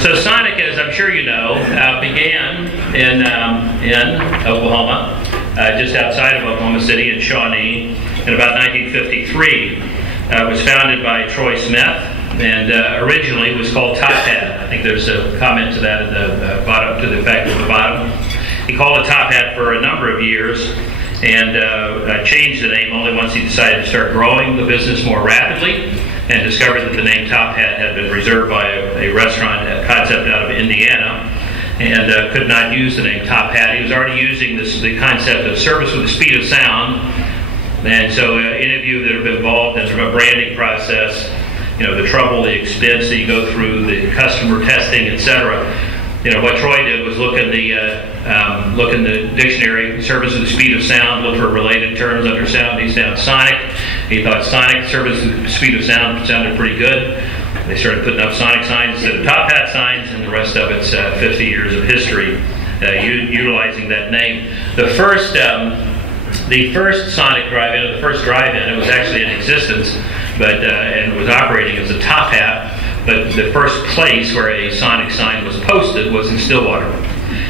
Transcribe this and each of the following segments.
So Sonic, as I'm sure you know, began in Oklahoma, just outside of Oklahoma City in Shawnee, in about 1953. It was founded by Troy Smith, and originally it was called Top Hat. I think there's a comment to that at the bottom, to the effect of the bottom. He called it Top Hat for a number of years, and changed the name only once he decided to start growing the business more rapidly, and discovered that the name Top Hat had been reserved by a restaurant concept out of Indiana, and could not use the name Top Hat. He was already using the concept of service with the speed of sound, and so any of you that have been involved in a branding process, you know, the trouble, the expense that you go through, the customer testing, etc. You know, what Troy did was look in the dictionary, service with the speed of sound, look for related terms under sound. He found Sonic. He thought Sonic, service with the speed of sound, sounded pretty good. They started putting up Sonic signs instead of Top Hat signs, and the rest of it's 50 years of history utilizing that name. The first Sonic drive-in, or the first drive-in, it was actually in existence, but and it was operating as a Top Hat. But the first place where a Sonic sign was posted was in Stillwater.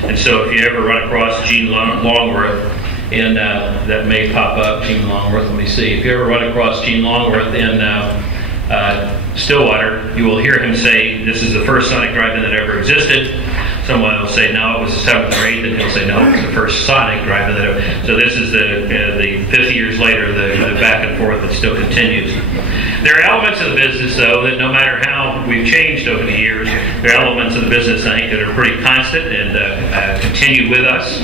And so if you ever run across Gene Longworth, and that may pop up, Gene Longworth, let me see. If you ever run across Gene Longworth in Stillwater, you will hear him say, "This is the first Sonic drive-in that ever existed." Someone will say, "No, it was the 7th or 8th," and he'll say, "No, it was the first Sonic drive-in that ever." So this is the 50 years later, the back and forth that still continues. There are elements of the business, though, that no matter how we've changed over the years, there are elements of the business, I think, that are pretty constant and continue with us.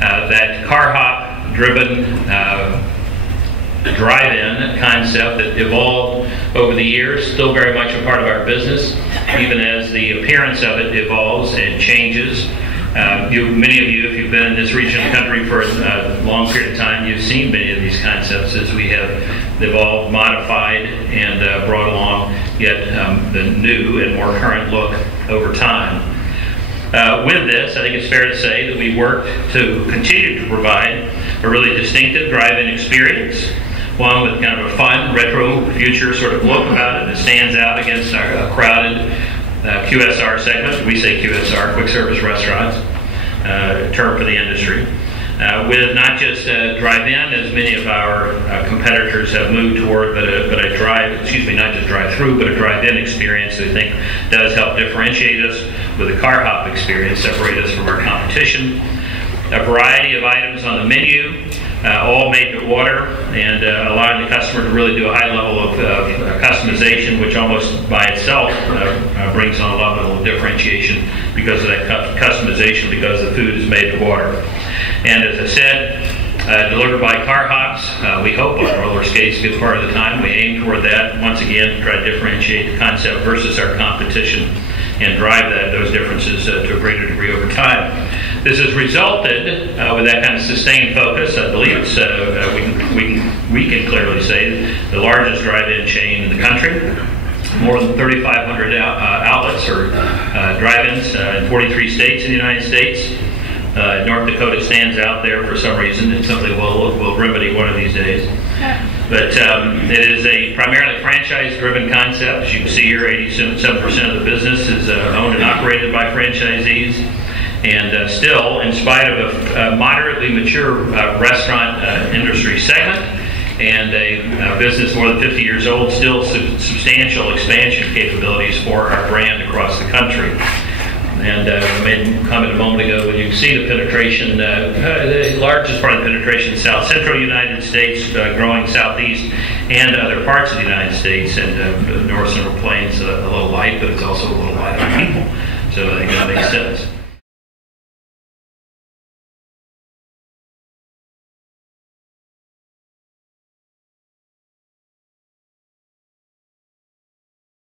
That car hop-driven drive-in concept that evolved over the years, still very much a part of our business, even as the appearance of it evolves and changes. Many of you, if you've been in this region of the country for a long period of time, you've seen many of these concepts as we have evolved, modified, and brought along yet the new and more current look over time. With this, I think it's fair to say that we worked to continue to provide a really distinctive drive-in experience, one with kind of a fun, retro, future sort of look about it that stands out against our crowded QSR segment. We say QSR, quick service restaurants, term for the industry. With not just drive-in, as many of our competitors have moved toward, but not just drive-through, but a drive-in experience that I think does help differentiate us with a car hop experience, separate us from our competition. A variety of items on the menu, all made to order, and allowing the customer to really do a high level of customization, which almost by itself brings on a level of differentiation because of that customization, because the food is made to order. And as I said, delivered by car hops, we hope on roller skates a good part of the time. We aim toward that, once again, to try to differentiate the concept versus our competition and drive those differences to a greater degree over time. This has resulted with that kind of sustained focus. I believe it's we can clearly say the largest drive-in chain in the country. More than 3,500 outlets or drive-ins in 43 states in the United States. North Dakota stands out there for some reason. It's something we'll remedy one of these days. But it is a primarily franchise-driven concept. As you can see here, 87% of the business is owned and operated by franchisees. And still, in spite of a moderately mature restaurant industry segment and a business more than 50 years old, still substantial expansion capabilities for our brand across the country. And I made a comment a moment ago, when you can see the penetration, the largest part of the penetration in South Central United States, growing Southeast and other parts of the United States, and the North Central Plains a little light, but it's also a little light on people. So I think that makes sense.